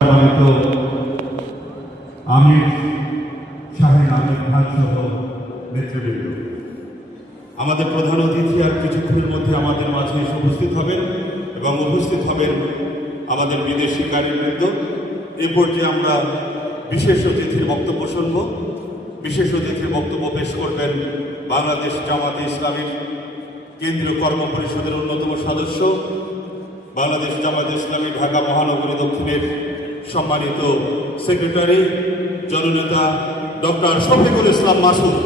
সম্মানিত আমির শাহিন আহমেদ খান সহ নেতৃবৃন্দ, আমাদের প্রধান অতিথি আর কিছুক্ষণের মধ্যে আমাদের মাঝে এসে উপস্থিত হবেন এবং উপস্থিত হবেন আমাদের বিদেশি কারিবৃন্দ। এ পর্যায়ে আমরা বিশেষ অতিথির বক্তব্য শুনব। বিশেষ অতিথির বক্তব্য পেশ করবেন বাংলাদেশ জামাতে ইসলামীর কেন্দ্রীয় কর্ম পরিষদের অন্যতম সদস্য, বাংলাদেশ জামাতে ইসলামী ঢাকা মহানগরী দক্ষিণের সম্মানিত সেক্রেটারি জননেতা ডক্টর শফিকুল ইসলাম মাসুদ।